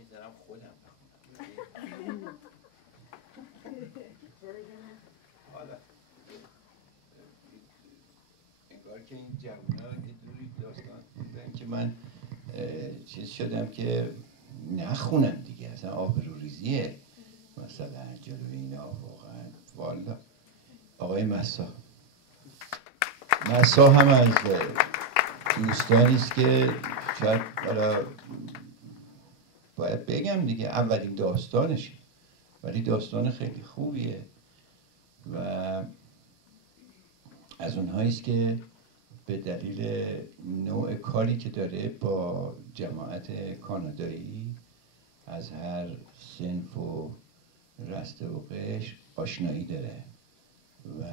میذارم خودم بخونم. حالا انگار که این جوونا یه دوری داستان خوندن که من چیز شدم که نخونم دیگه، اصلا آبروریزیه مثلا جلوی اینا واقعا. والا آقای مسا هم از دوستانی است که شاید حالا باید بگم دیگه اولین داستانشه، ولی داستان خیلی خوبیه و از اونهایی است که به دلیل نوع کاری که داره با جماعت کانادایی از هر صنف و رسته و قشر آشنایی داره و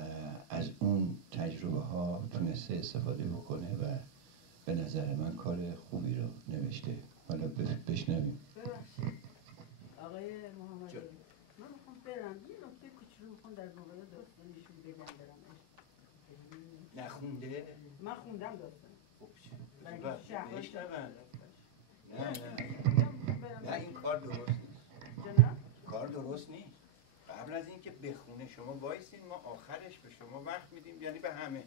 از اون تجربه ها تونسته استفاده بکنه و به نظر من کار خوبی رو نوشته. حالا بشنویم. آقای محمد علی، من میخوام برم یه نکته کوچولو میخوام در مورد داستانشون بگم برم. نخونده؟ من خوندم داستان. خب نه این کار درست نیست. جناب؟ کار درست نیست. قبل از اینکه بخونه شما وایسین، ما آخرش به شما وقت میدیم، یعنی به همه.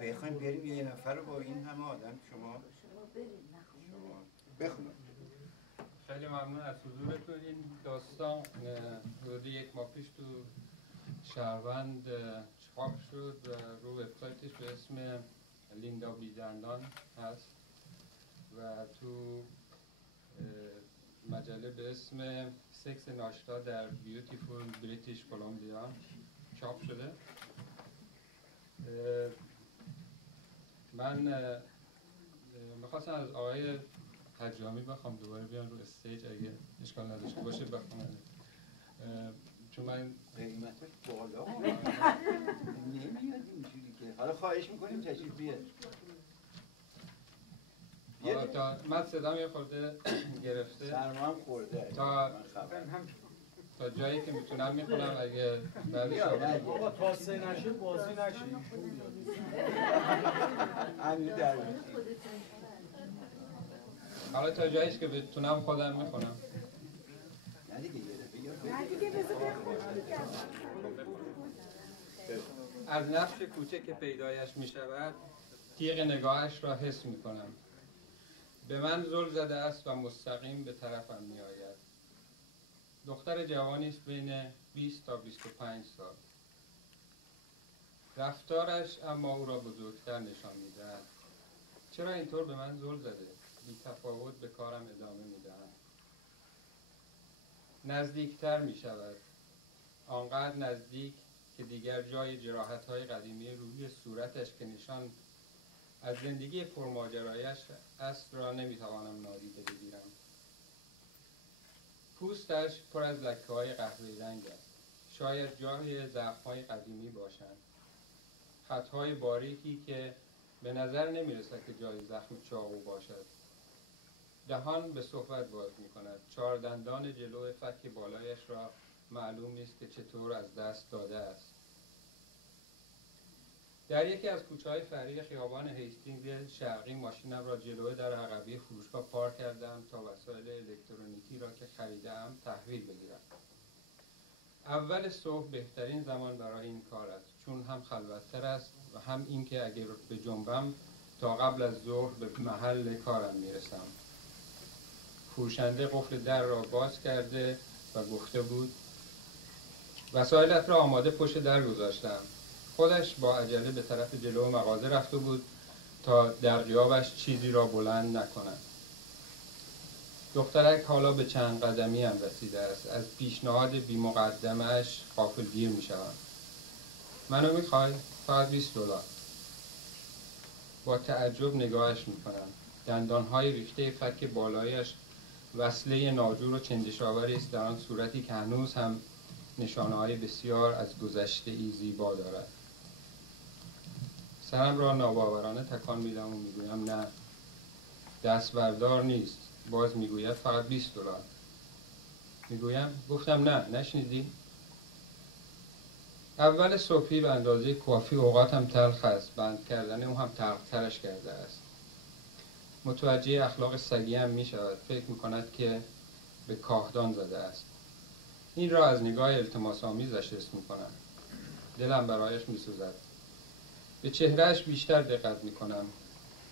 بخوایم بریم یه نفر رو با این همه آدم شما بخونید. خیلی ممنون از حضورتون. این داستان حدود 1 ماه پیش تو شهروند چاپ شد و رو وبسایتش به اسم لیندا بیدندان هست و تو مجله به اسم سکس ناشتا در بیوتیفول بریتیش کلمبیا چاپ شده. من میخواستم از آقای حجامی بخوام دوباره بیان رو استیج اگه اشکال نداشته باشه بخونن، چون من قیمتش بالا نمیاد اینجوری که. حالا خواهش میکنیم تشریف بیاد. تا من صدام یه خورده گرفته، سرما هم خورده تا جایی که میتونم میخونم. اگه بعدش آقا تاسه نشه بازی نشه امیر درویشی. حالا تا جاییش که بتونم خودم میخونم. نه دیگه از نقش کوچه که پیدایش میشود تیغ نگاهش را حس میکنم. به من زل زده است و مستقیم به طرفم می آید. دختر جوانی است بین 20 تا 25 سال. رفتارش اما او را بزرگتر نشان می دهد. چرا اینطور به من زل زده؟ بی تفاوت به کارم ادامه می دهم. نزدیکتر می شود. آنقدر نزدیک که دیگر جای جراحت‌های قدیمی روی صورتش که نشان از زندگی پرماجرایش است را نمیتوانم نادیده بگیرم. پوستش پر از لکه‌های قهوه‌ای رنگ است. شاید جای زخم‌های قدیمی باشند. خطهای باریکی که به نظر نمی‌رسد که جای زخم چاقو باشد. دهان به صحبت باز می‌کند. 4 دندان جلو فک بالایش را معلوم نیست که چطور از دست داده است. در یکی از کوچه‌های فرعی خیابان هیستینگ شرقی ماشینم را جلوی در عقبی فروشگاه پارک کردم تا وسایل الکترونیکی را که خریدم تحویل بگیرم. اول صبح بهترین زمان برای این کار است، چون هم خلوت‌تر است و هم اینکه اگر به جنبم تا قبل از ظهر به محل کارم میرسم. فروشنده قفل در را باز کرده و گفته بود وسایلت را آماده پشت در گذاشتم. خودش با عجله به طرف جلو مغازه رفته بود تا در غیابش چیزی را بلند نکند. دخترک حالا به چند قدمی هم رسیده است. از پیشنهاد بی مقدمه‌اش غافلگیر می شوم. منو میخوای؟ فقط $20. با تعجب نگاهش می کنم. دندانهای ریخته فک بالایش وصله ناجور و چندشاوری است در آن صورتی که هنوز هم نشانه‌های بسیار از گذشته ای زیبا دارد. سرم را ناباورانه تکان میدم و میگویم نه، دست بردار نیست. باز میگوید فقط $20. میگویم گفتم نه، نشنیدی؟ اول صبحی به اندازه کافی اوقاتم تلخ است. بند کردن او هم تلخترش کرده است. متوجه اخلاق سگی هم می شود. فکر می کند که به کاهدان زده است. این را از نگاه التماس آمیزش حس می کنم. دلم برایش می سوزد. به چهرهش بیشتر دقت می کنم.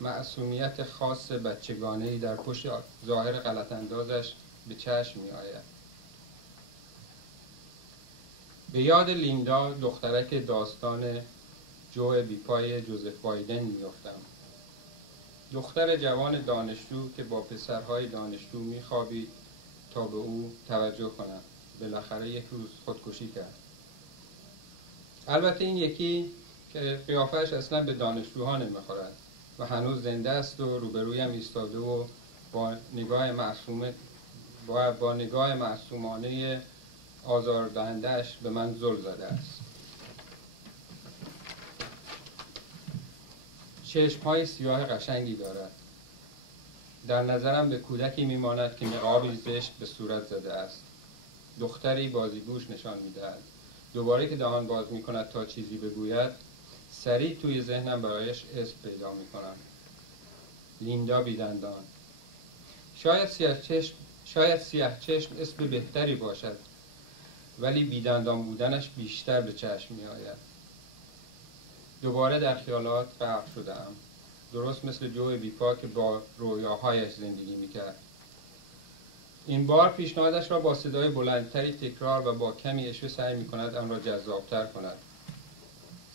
معصومیت خاص بچگانه‌ای در پشت ظاهر غلط اندازش به چشم می آید. به یاد لیندا، دخترک داستان جو بیپای جوزف بایدن می افتم. دختر جوان دانشجو که با پسرهای دانشجو می خوابید تا به او توجه کنند. بالاخره یک روز خودکشی کرد. البته این یکی که قیافش اصلا به دانشجوها نمیخورد و هنوز زنده است و روبرویم ایستاده و با نگاه معصومانه آزاردهنده‌اش به من زل زده است. چشم‌های سیاه قشنگی دارد. در نظرم به کودکی میماند که نقابی زشت به صورت زده است. دختری بازیگوش نشان میدهد. دوباره که دهان باز میکند تا چیزی بگوید، سریع توی ذهنم برایش اسم پیدا میکنم. لیندا بیدندان. شاید سیاه چشم اسم بهتری باشد، ولی بیدندان بودنش بیشتر به چشم میآید. دوباره در خیالات غرق شدم. درست مثل جو بیپا که با رویاهایش زندگی میکرد. این بار پیشنهادش را با صدای بلندتری تکرار و با کمی اشوه سعی میکند آن را جذابتر کند.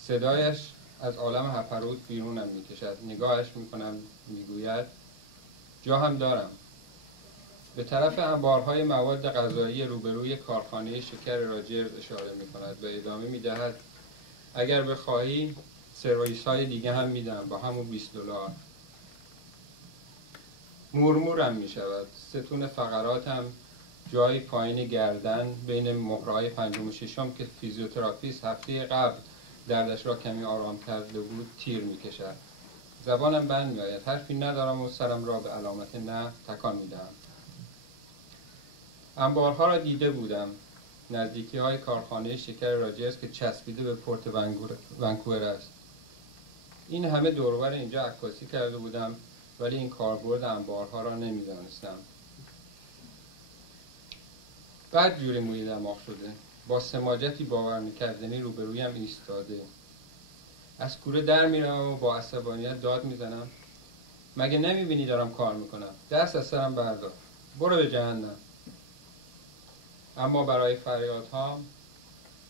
صدایش از عالم هپروت بیرونم میکشد. نگاهش میکنم، میگوید جا هم دارم. به طرف انبارهای مواد غذایی روبروی کارخانه شکر راجرز اشاره میکند و ادامه میدهد اگر بخواهی سرویس های دیگه هم میدم با همون $20. مورمورم میشود. ستون فقراتم جای پایین گردن بین مهرهای پنجم و ششم که فیزیوتراپیست هفته قبل دردش را کمی آرام کرده بود تیر میکشد. زبانم بند میآید. حرفی ندارم و سرم را به علامت نه تکان میدهم. انبارها را دیده بودم. نزدیکی های کارخانه شکر راجرز که چسبیده به پورت ونکوور است. این همه دور و بر اینجا عکاسی کرده بودم، ولی این کاربرد انبارها را نمیدانستم. بعد جوری موی دماغ شده. با سماجتی باور نکردنی روبرویم ایستاده. از کوره در میرم و با عصبانیت داد میزنم مگه نمیبینی دارم کار میکنم؟ دست از سرم بردار. برو به جهنم. اما برای فریادها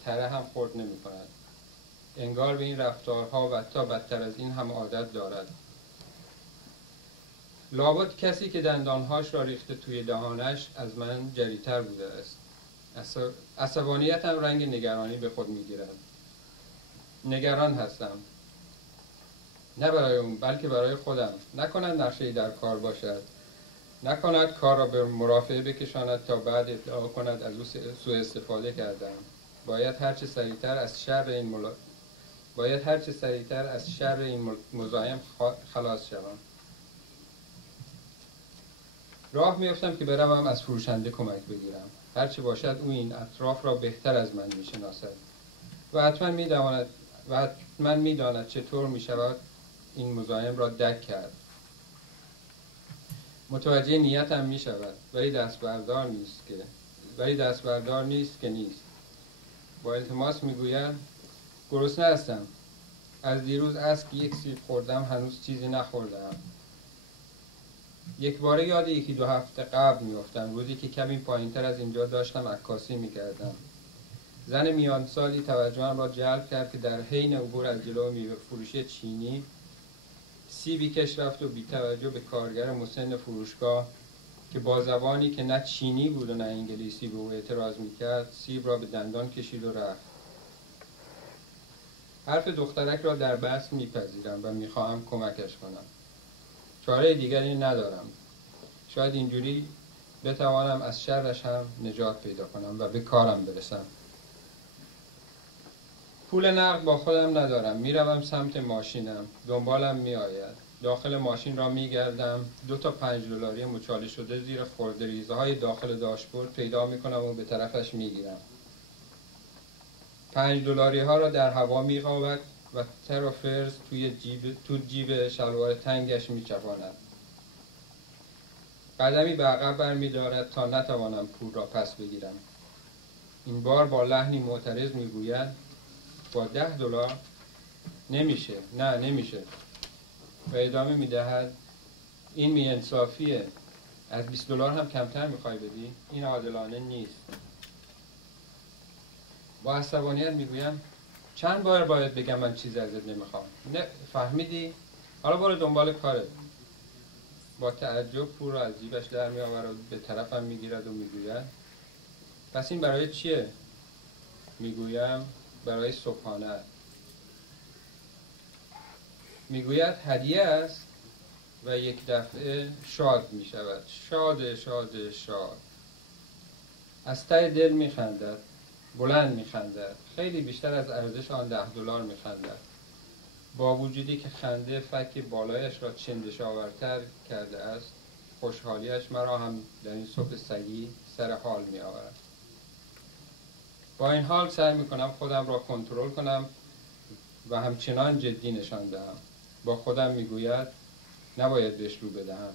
تره هم خورد نمی کند. انگار به این رفتارها و تا بدتر از این هم عادت دارد. لابد کسی که دندانهاش را ریخته توی دهانش از من جریتر بوده است. عصبانیتم رنگ نگرانی به خود میگیرد. نگران هستم. نه برای اون، بلکه برای خودم. نکند نقشه‌ای در کار باشد. نکند کار را به مرافعه بکشاند تا بعد ادعا کند از او سوء استفاده کردم. باید هرچه سریعتر از شر این مزاحم خلاص شوم. راه میافتم که بروم از فروشنده کمک بگیرم. هرچه باشد او این اطراف را بهتر از من میشناسد و حتما میداند چطور میشود این مزاحم را دک کرد. متوجه نیتم می شود، ولی دستبردار نیست که نیست. با التماس می گویم گرسنه هستم. از دیروز عصر که یک سیب خوردم هنوز چیزی نخوردم. یک باره یاد 1-2 هفته قبل می افتم. روزی که کمی پایینتر از اینجا داشتم عکاسی می کردم. زن میان سالی توجهم را جلب کرد که در حین عبور از جلو میوه فروشی چینی سیبی کش رفت و بی توجه به کارگر مسن فروشگاه که با زبانی که نه چینی بود و نه انگلیسی به او اعتراض میکرد سیب را به دندان کشید و رفت. حرف دخترک را در بحث میپذیرم و میخواهم کمکش کنم. چاره دیگری ندارم. شاید اینجوری بتوانم از شرش هم نجات پیدا کنم و به کارم برسم. پول نقد با خودم ندارم. میروم سمت ماشینم. دنبالم میآید. داخل ماشین را میگردم. 2 تا $5 مچاله شده زیر خردریزه های داخل داشبورد پیدا میکنم و به طرفش میگیرم. $5 ها را در هوا میقابد و تر و فرز تو جیب شلوار تنگش میچپاند. قدمی به عقب برمی‌دارد تا نتوانم پول را پس بگیرم. این بار با لحنی معترض میگوید با $10 نمیشه، نه نمیشه. و ادامه میدهد این بی‌انصافیه، از $20 هم کمتر میخوای بدی؟ این عادلانه نیست. با عصبانیت میگویم چند بار باید بگم من چیزی ازت نمیخوام؟ نه فهمیدی؟ حالا برو دنبال کارت. با تعجب پول را از جیبش در میآورد و به طرفم میگیرد و میگوید پس این برای چیه؟ میگویم برای صبحانه. میگوید هدیه است و یک دفعه شاد میشود. شاد شاد شاد. از ته دل میخندد. بلند میخندد. خیلی بیشتر از ارزش آن $10 میخندد. با وجودی که خنده فک بالایش را چندشاورتر کرده است، خوشحالیش مرا هم در این صبح سگی سر حال می آورد. با این حال سعی می کنم خودم را کنترل کنم و همچنان جدی نشان دهم. با خودم می گوید نباید بهش رو بدهم.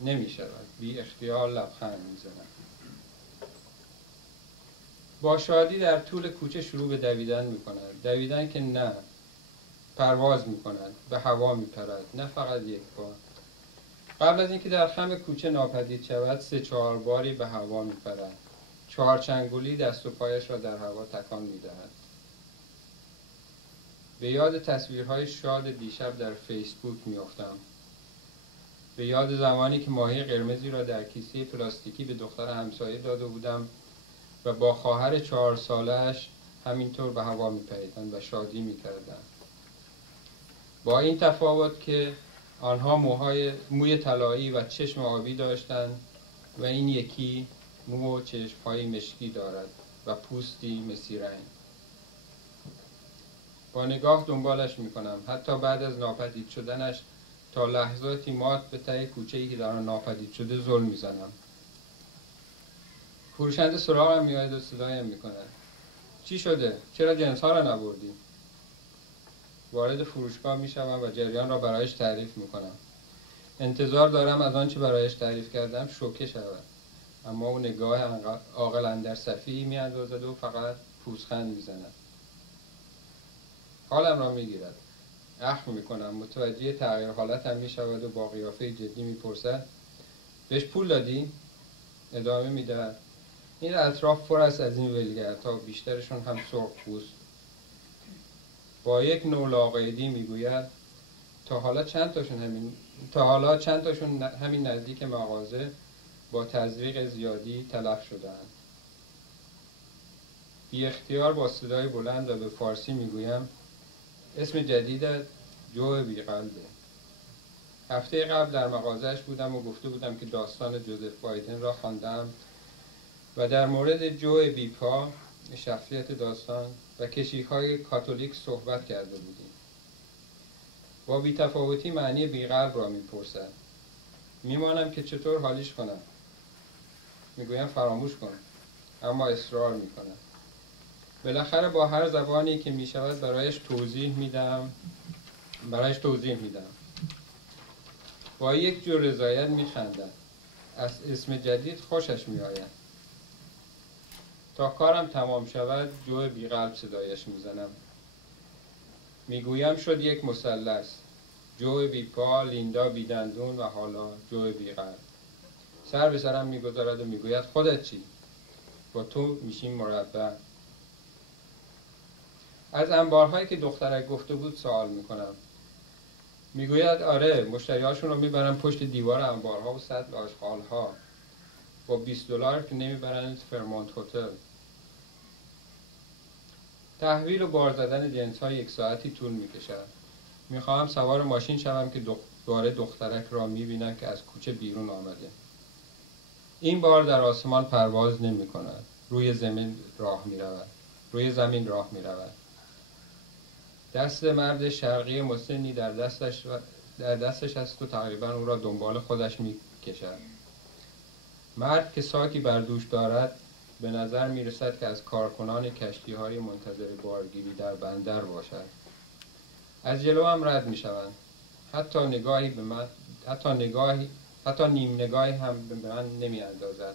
نمی شود. بی اختیار لبخند می زنم. با شادی در طول کوچه شروع به دویدن می کند. دویدن که نه، پرواز می کند، به هوا می پرد، نه فقط یک بار. قبل از اینکه در خم کوچه ناپدید شود 3-4 باری به هوا می پرد. 4 چنگولی دست و پایش را در هوا تکان می دهد. به یاد تصویرهای شاد دیشب در فیسبوک می افتم. به یاد زمانی که ماهی قرمزی را در کیسه پلاستیکی به دختر همسایه داده بودم و با خواهر 4 ساله‌اش همینطور به هوا می پریدند و شادی می کردند. با این تفاوت که آنها موی طلایی و چشم آبی داشتند و این یکی مو و چشم‌های مشکی دارد و پوستی مسی رنگ. با نگاه دنبالش می‌کنم، حتی بعد از ناپدید شدنش تا لحظاتی مات به ته کوچه‌ای که در آن ناپدید شده زل می‌زنم. فروشنده سراغم می‌آید و صدایم می‌کند. چی شده؟ چرا جنس‌ها را نبردی؟ وارد فروشگاه می‌شوم و جریان را برایش تعریف می‌کنم. انتظار دارم از آنچه برایش تعریف کردم شوکه شود، اما او نگاه عاقل اندر صفی می‌اندازد و فقط پوزخند می‌زند. حالم را می‌گیرد. اخم می‌کنم. متوجه تغییر حالتم می‌شود و با قیافه جدی می‌پرسد بهش پول دادی؟ ادامه می‌دهد این اطراف پر است از این ولگردها، بیشترشون هم سرخپوست. با یک نوع لاقیدی میگوید تا حالا چند تاشون همین نزدیک مغازه با تزریق زیادی تلف شدند. بی اختیار با صدای بلند و به فارسی میگویم اسم جدیدت جو بیقلبه. هفته قبل در مغازهش بودم و گفته بودم که داستان جوزف بایدن را خواندم و در مورد جو بیپا شخصیت داستان و کشیک‌های کاتولیک صحبت کرده بودیم. با بی‌تفاوتی معنی بیقلب را میپرسد. میمانم که چطور حالیش کنم. میگویم فراموش کن، اما اصرار میکنم. بالاخره با هر زبانی که میشود برایش توضیح میدم. با یک جور رضایت میخندد. از اسم جدید خوشش میآید. تا کارم تمام شود جو بیقلب صدایش میزنم. میگویم شد یک مثلث. جو بیپا، لیندا بیدندون و حالا جو بیقلب. سر به سرم میگذارد و میگوید خودت چی؟ با تو میشیم مربع. از انبارهایی که دخترک گفته بود سوال میکنم. میگوید آره، مشتریاشون رو میبرن پشت دیوار انبارها و سطل آشغالها. با $20 که نمیبرن فرمونت هتل. تحویل و بار زدن جنس‌ها 1 ساعتی طول میکشد. میخواهم سوار ماشین شوم که دوباره دخترک را میبینم که از کوچه بیرون آمده. این بار در آسمان پرواز نمی کند. روی زمین راه می رود. دست مرد شرقی مسنی در دستش است و تقریبا او را دنبال خودش می کشد. مرد که ساکی بر دوش دارد به نظر می رسد که از کارکنان کشتی‌های منتظر بارگیری در بندر باشد. از جلو هم رد می شوند. حتی حتی نیم نگاهی هم به من نمی اندازد.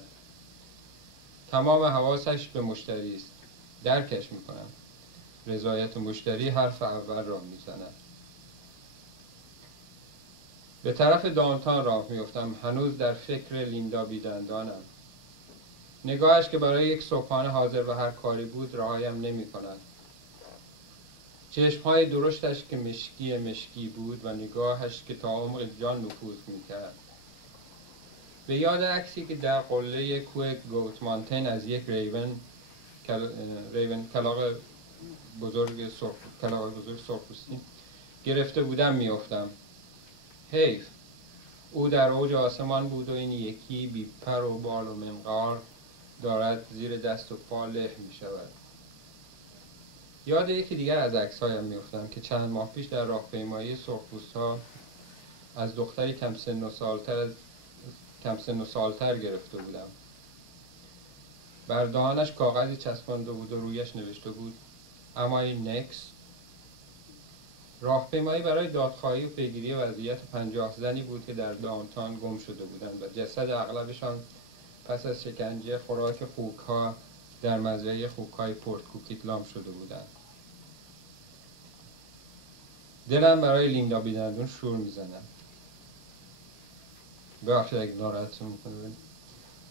تمام حواسش به مشتری است. درکش می کنم. رضایت مشتری حرف اول را می زند. به طرف داونتاون راه می افتم. هنوز در فکر لیندا بیدندانم. نگاهش که برای یک صبحانه حاضر به هر کاری بود رهایم نمی کند. چشمهای درشتش که مشکی بود و نگاهش که تا عمق جان نفوذ می کرد. به یاد عکسی که در قله کوه گوت مانتین از یک کلاغ بزرگ سرخپوستی گرفته بودم می افتم. حیف. او در اوج آسمان بود و این یکی بی پر و بال و منقار دارد زیر دست و پا له می شود. یاد یکی دیگر از عکس‌هایم می‌افتم که چند ماه پیش در راهپیمایی سرخپوست‌ها از دختری کم سن و سالتر گرفته بودم. بر دهانش کاغذی چسبانده بود و رویش نوشته بود Am I next؟ راهپیمایی برای دادخواهی و پیگیری وضعیت 50 زنی بود که در داونتاون گم شده بودند و جسد اغلبشان پس از شکنجه خوراک خوک‌ها در مزرعه خوک‌های پورت کوکیتلام شده بودند. دلم برای لیندا بیدندون شور میزند. ببخشید اگه ناراحتتون میکنه.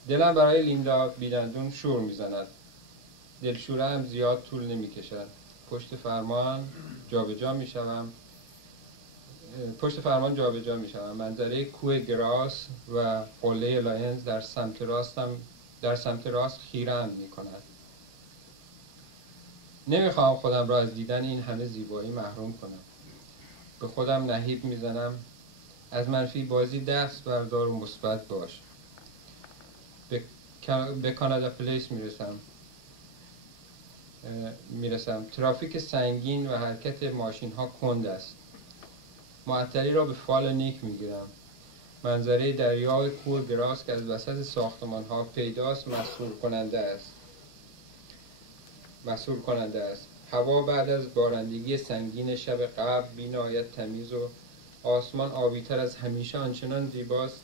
دلم برای لیندا بیدندون شور میزند. دلشوره هم زیاد طول نمیکشد. پشت فرمان جابجا میشوم. منظره کوه گراس و قله لاینز در سمت راست خیره‌ام میکند. نمیخواهم خودم را از دیدن این همه زیبایی محروم کنم. به خودم نهیب میزنم از منفی بازی دست بردار و مثبت باش. به کانادا پلیس میرسم. ترافیک سنگین و حرکت ماشین ها کند است. معطلی را به فال نیک میگیرم. منظره دریای کوه گراس که از وسط ساختمان ها پیداست مسحور کننده است. هوا بعد از بارندگی سنگین شب قبل بی‌نهایت تمیز و آسمان آبی‌تر از همیشه آنچنان زیباست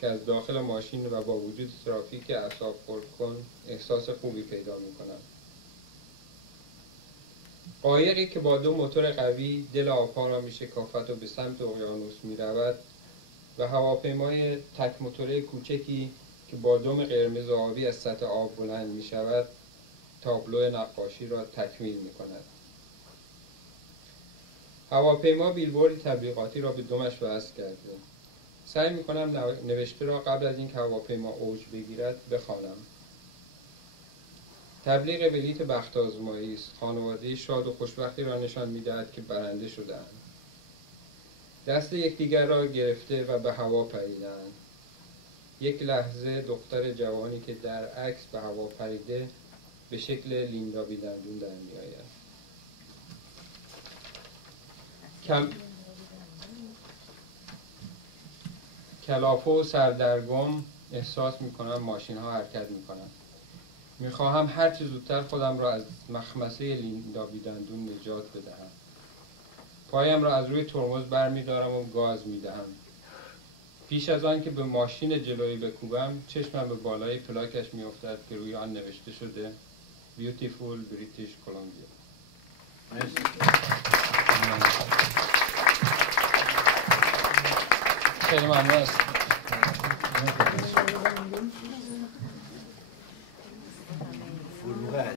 که از داخل ماشین و با وجود ترافیک اعصاب خرد کن احساس خوبی پیدا می‌کنم. قایقی که با 2 موتور قوی دل آب‌ها را می‌شکافد و به سمت اقیانوس می‌رود و هواپیمای تک موتوره کوچکی که با دم قرمز و آبی از سطح آب بلند می‌شود تابلو نقاشی را تکمیل می‌کند. هواپیما بیلبورد تبلیغاتی را به دمش وصل کرده. سعی می‌کنم نوشته را قبل از اینکه هواپیما اوج بگیرد بخوانم. تبلیغ بلیت بخت آزمایی است. خانواده‌ای شاد و خوشبختی را نشان می‌دهد که برنده شده‌اند. دست یکدیگر را گرفته و به هوا پریدند. یک لحظه دختر جوانی که در عکس به هوا پریده به شکل لیندا بیدندون در می‌آید. کلافه و سردرگم احساس می‌کنم ماشین‌ها حرکت می‌کنند. می‌خواهم هر چه زودتر خودم را از مخمسه لیندا بیدندون نجات بدهم. پایم را از روی ترمز برمی‌دارم و گاز می‌دهم. پیش از آن که به ماشین جلویی بکوبم چشمم به بالای پلاکش می‌افتد که روی آن نوشته شده Beautiful British Columbia. خیلی ممنون.